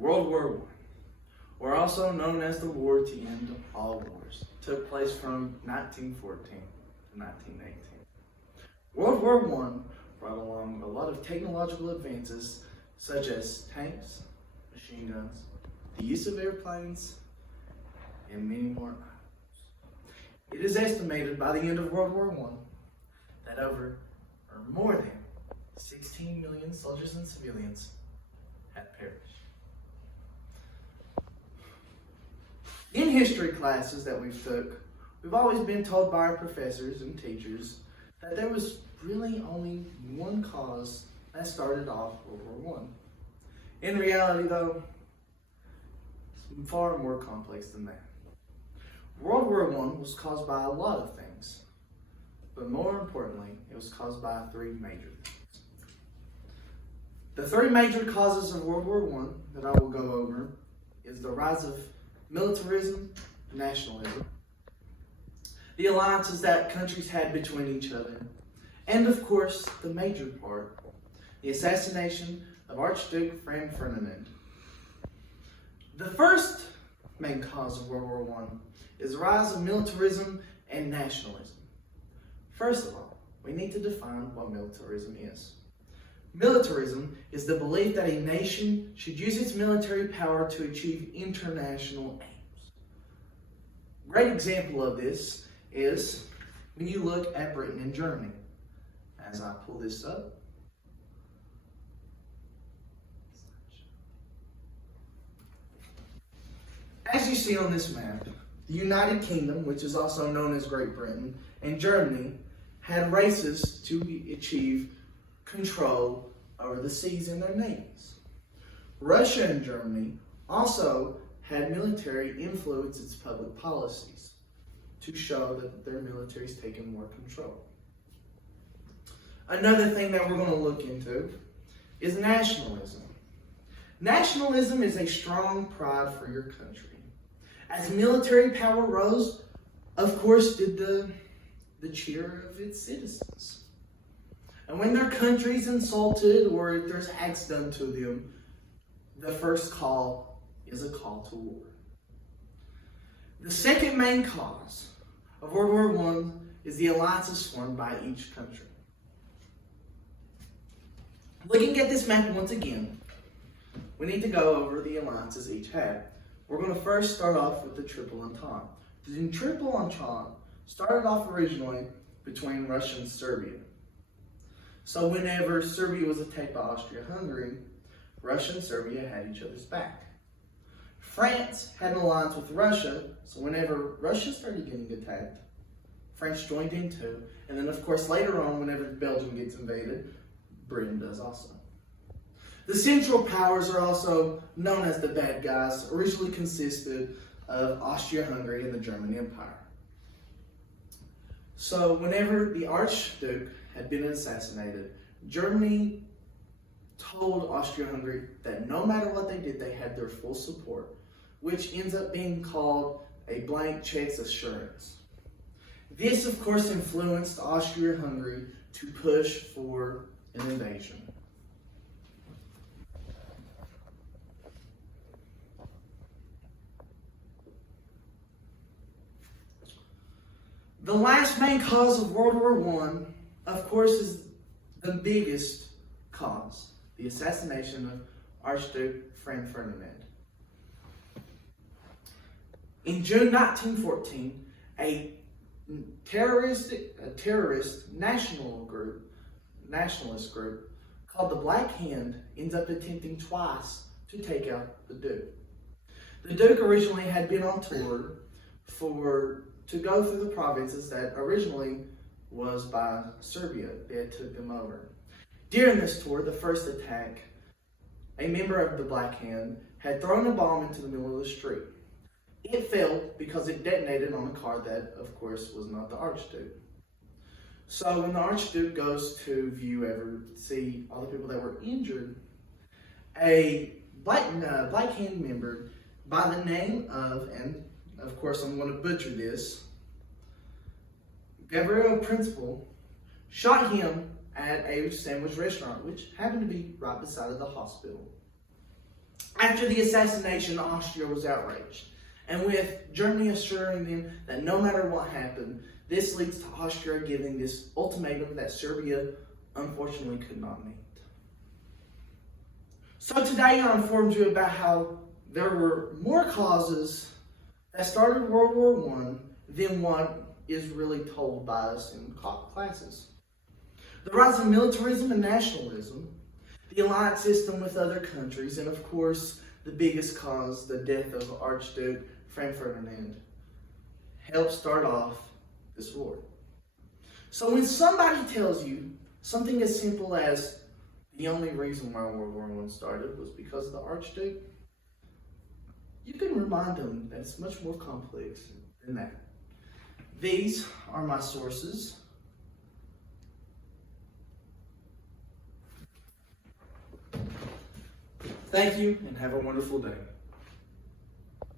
World War I, or also known as the war to end all wars, took place from 1914 to 1918. World War I brought along a lot of technological advances such as tanks, machine guns, the use of airplanes, and many more items. It is estimated by the end of World War I that more than 16 million soldiers and civilians had perished. In history classes that we've always been told by our professors and teachers that there was really only one cause that started off World War I. In reality, though, it's far more complex than that. World War I was caused by a lot of things, but more importantly, it was caused by three major things. The three major causes of World War I that I will go over is the rise of militarism, nationalism, the alliances that countries had between each other, and of course, the major part, the assassination of Archduke Franz Ferdinand. The first main cause of World War I is the rise of militarism and nationalism. First of all, we need to define what militarism is. Militarism is the belief that a nation should use its military power to achieve international aims. A great example of this is when you look at Britain and Germany. As I pull this up, as you see on this map, the United Kingdom, which is also known as Great Britain, and Germany had races to achieve control over the seas in their navies. Russia and Germany also had military influence its public policies to show that their military is taking more control. Another thing that we're going to look into is nationalism. Nationalism is a strong pride for your country. As military power rose, of course, did the cheer of its citizens. And when their country's insulted or if there's acts done to them, the first call is a call to war. The second main cause of World War I is the alliances formed by each country. Looking at this map once again, we need to go over the alliances each had. We're going to first start off with the Triple Entente. The Triple Entente started off originally between Russia and Serbia. So whenever Serbia was attacked by Austria-Hungary, Russia and Serbia had each other's back. France had an alliance with Russia, so whenever Russia started getting attacked, France joined in too. And then of course later on, whenever Belgium gets invaded, Britain does also. The Central Powers are also known as the bad guys, originally consisted of Austria-Hungary and the German Empire. So whenever the Archduke had been assassinated, Germany told Austria-Hungary that no matter what they did, they had their full support, which ends up being called a blank check's assurance. This, of course, influenced Austria-Hungary to push for an invasion. The last main cause of World War I, of course, is the biggest cause, the assassination of Archduke Franz Ferdinand. In June 1914, a terrorist nationalist group called the Black Hand ends up attempting twice to take out the Duke. The Duke originally had been on tour to go through the provinces that originally was by Serbia. They had took them over. During this tour, the first attack, a member of the Black Hand had thrown a bomb into the middle of the street. It failed because it detonated on a car that, of course, was not the Archduke. So when the Archduke goes to see all the people that were injured, a Black Hand member by the name of, and of course I'm going to butcher this, Gabriel Principal, shot him at a sandwich restaurant, which happened to be right beside of the hospital. After the assassination, Austria was outraged. And with Germany assuring them that no matter what happened, this leads to Austria giving this ultimatum that Serbia unfortunately could not meet. So today I informed you about how there were more causes that started World War I than what is really told by us in classes. The rise of militarism and nationalism, the alliance system with other countries, and of course, the biggest cause, the death of Archduke Franz Ferdinand, helped start off this war. So when somebody tells you something as simple as the only reason why World War I started was because of the Archduke, you can remind them that it's much more complex than that. These are my sources. Thank you and have a wonderful day.